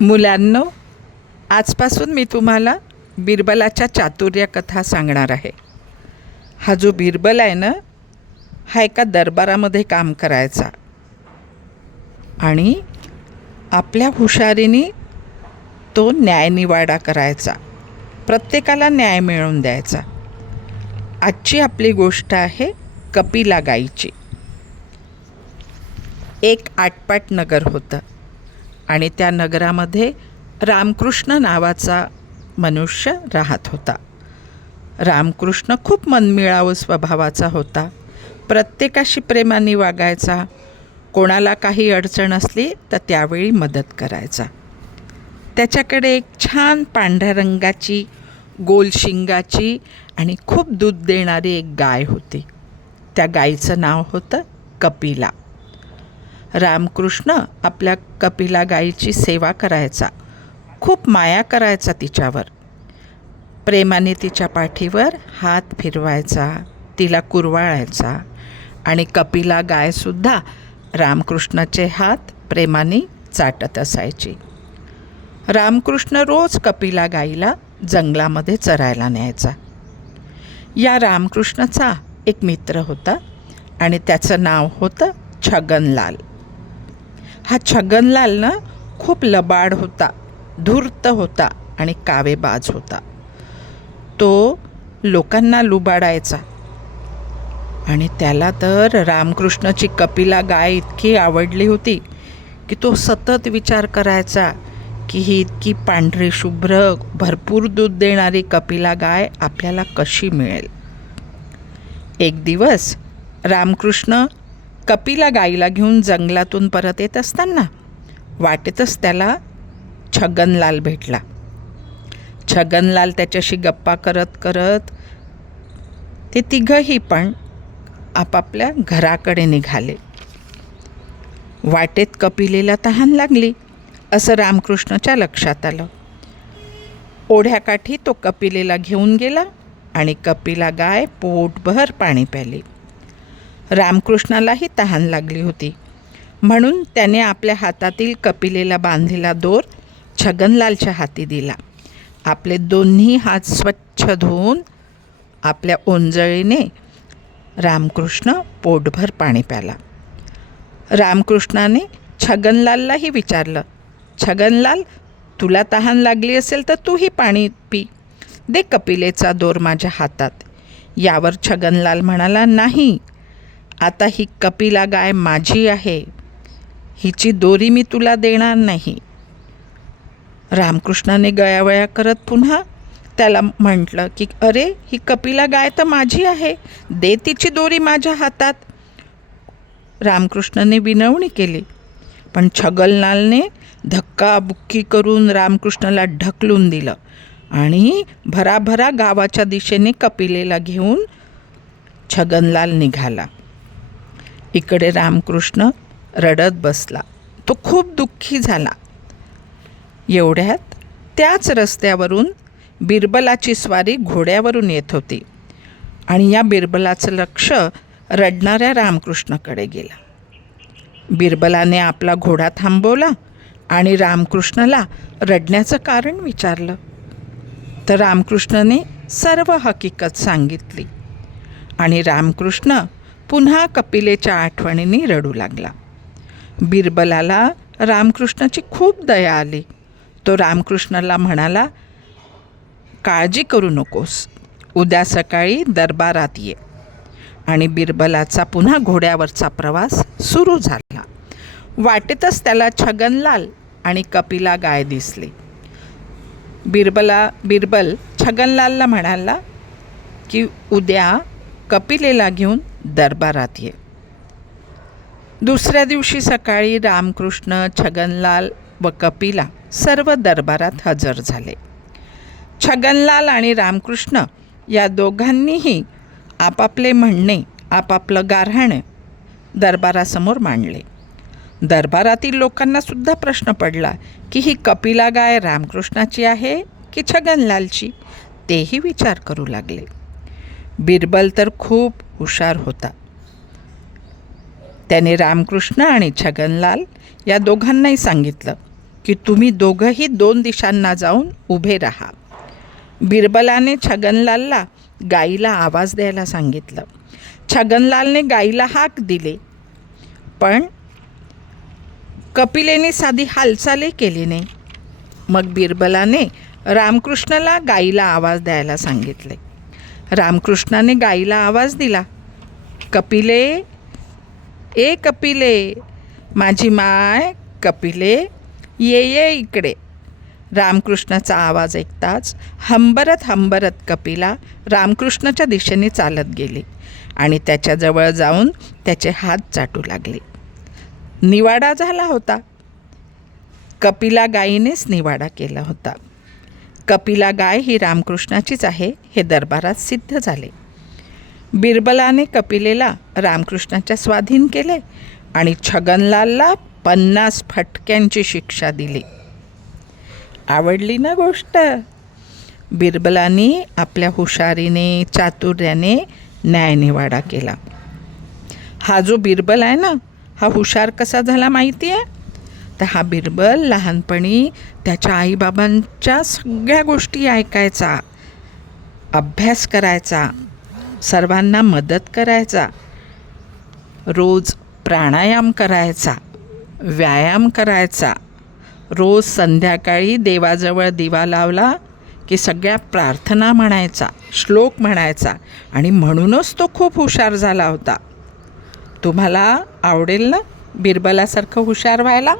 मुलांनो आजपासून मी तुम्हाला बिरबलाच्या चातुर्य कथा सांगणार आहे. हा जो बिरबल आहे ना हा एका दरबारामध्ये काम करायचा. आणि आपल्या हुशारीने तो न्यायनिवाडा करायचा. प्रत्येकाला न्याय मिळवून द्यायचा. आजची आपली गोष्ट आहे कपिला गाईची एक आटपाट नगर होतं. आणि त्या नगरामध्ये रामकृष्ण नावाचा मनुष्य राहत होता. रामकृष्ण खूप मनमिळावू स्वभावाचा होता. प्रत्येकाशी प्रेमाने वागायचा. कोणाला काही अडचण असली तर त्यावेळी मदत करायचा. त्याच्याकडे एक छान पांढऱ्या रंगाची गोल शिंगाची आणि खूप दूध देणारी एक गाय होती. त्या गायीचं नाव होतं कपिला. रामकृष्ण आपल्या कपिला गाईची सेवा करायचा. खूप माया करायचा तिच्यावर. प्रेमाने तिच्या पाठीवर हात फिरवायचा तिला कुरवाळायचा आणि कपिला गायसुद्धा रामकृष्णाचे हात प्रेमाने चाटत असायची. रामकृष्ण रोज कपिला गाईला जंगलामध्ये चरायला न्यायचा. या रामकृष्णाचा एक मित्र होता आणि त्याचं नाव होतं छगनलाल. हा छगनलाल ना खूप लबाड होता धूर्त होता आणि कावेबाज होता. तो लोकांना लुबाडायचा. आणि त्याला तर रामकृष्णाची कपिला गाय इतकी आवडली होती की तो सतत विचार करायचा की ही इतकी पांढरी शुभ्र भरपूर दूध देणारी कपिला गाय आपल्याला कशी मिळेल? एक दिवस रामकृष्ण कपिला गाईला घेऊन जंगलातून परत येत असताना वाटेतच त्याला छगनलाल भेटला. छगनलाल त्याच्याशी गप्पा करत करत ते तिघंही पण आपापल्या घराकडे निघाले. वाटेत कपिलेला तहान लागली असं रामकृष्णाच्या लक्षात आलं. ओढ्याकाठी तो कपिलेला घेऊन गेला आणि कपिला गाय पोटभर पाणी प्याली. रामकृष्णालाही तहान लागली होती. म्हणून त्याने आपल्या हातातील कपिलेला बांधलेला दोर छगनलालच्या हाती दिला. आपले दोन्ही हात स्वच्छ धुवून आपल्या ओंजळीने रामकृष्ण पोटभर पाणी प्याला. रामकृष्णाने छगनलाललाही विचारलं छगनलाल तुला तहान लागली असेल तर तूही पाणी पी. दे कपिलेचा दोर माझ्या हातात. यावर छगनलाल म्हणाला नाही आता ही कपिला गाय माझी आहे. हिची दोरी मी तुला देणार नाही. रामकृष्णाने गयावया करत पुन्हा त्याला म्हटलं की अरे ही कपिला गाय तर माझी आहे. दे तिची दोरी माझ्या हातात. रामकृष्णाने विनवणी केली. पण छगनलालने धक्काबुक्की करून रामकृष्णाला ढकलून दिलं आणि भराभरा गावाच्या दिशेने कपिलेला घेऊन छगनलाल निघाला. इकडे रामकृष्ण रडत बसला. तो खूप दुःखी झाला. एवढ्यात त्याच रस्त्यावरून बिरबलाची स्वारी घोड्यावरून येत होती आणि या बिरबलाचं लक्ष रडणाऱ्या रामकृष्णाकडे गेला. बिरबलाने आपला घोडा थांबवला आणि रामकृष्णाला रडण्याचं कारण विचारलं. तर रामकृष्णने सर्व हकीकत सांगितली आणि रामकृष्ण पुन्हा कपिलेच्या आठवणीने रडू लागला. बिरबलाला रामकृष्णाची खूप दया आली. तो रामकृष्णाला म्हणाला काळजी करू नकोस. उद्या सकाळी दरबारात ये. आणि बिरबलाचा पुन्हा घोड्यावरचा प्रवास सुरू झाला. वाटेतच त्याला छगनलाल आणि कपिला गाय दिसली. बिरबला बिरबल छगनलालला म्हणाला की उद्या कपिलेला घेऊन दरबारात ये. दुसऱ्या दिवशी सकाळी रामकृष्ण छगनलाल व कपिला सर्व दरबारात हजर झाले. छगनलाल आणि रामकृष्ण या दोघांनीही आपापले म्हणणे आपापलं गारहाणे दरबारासमोर मांडले. दरबारातील लोकांनासुद्धा प्रश्न पडला की ही कपिला गाय रामकृष्णाची आहे की छगनलालची? तेही विचार करू लागले. बिरबल तर खूप हुशार होता. त्याने रामकृष्ण आणि छगनलाल या दोघांनाही सांगितलं की तुम्ही दोघंही दोन दिशांना जाऊन उभे राहा. बिरबलाने छगनलालला गाईला आवाज द्यायला सांगितलं. छगनलालने गाईला हाक दिले. पण कपिलेने साधी हालचालही केली नाही. मग बिरबलाने रामकृष्णाला गाईला आवाज द्यायला सांगितले. रामकृष्णाने गाईला आवाज दिला कपिले ए कपिले माझी माय कपिले ये ये इकडे. रामकृष्णाचा आवाज ऐकताच हंबरत हंबरत कपिला रामकृष्णाच्या दिशेने चालत गेली आणि त्याच्याजवळ जाऊन त्याचे हात चाटू लागले. निवाडा झाला होता. कपिला गायीनेच निवाडा केला होता. कपिला गाय ही रामकृष्णाचीच आहे हे दरबारात सिद्ध झाले. बिरबलाने कपिलेला रामकृष्णाच्या स्वाधीन केले आणि छगनलालला पन्नास फटक्यांची शिक्षा दिली. आवडली ना गोष्ट? बिरबलाने आपल्या हुशारीने चातुर्याने न्यायनिवाडा केला. हा जो बिरबल आहे ना हा हुशार कसा झाला माहिती आहे तर हा बिरबल लहानपणी त्याच्या आईबाबांच्या सगळ्या गोष्टी ऐकायचा अभ्यास करायचा सर्वांना मदत करायचा रोज प्राणायाम करायचा व्यायाम करायचा रोज संध्याकाळी देवाजवळ दिवा लावला की सगळ्या प्रार्थना म्हणायचा श्लोक म्हणायचा आणि म्हणूनच तो खूप हुशार झाला होता. तुम्हाला आवडेल ना बिरबलासारखं हुशार व्हायला?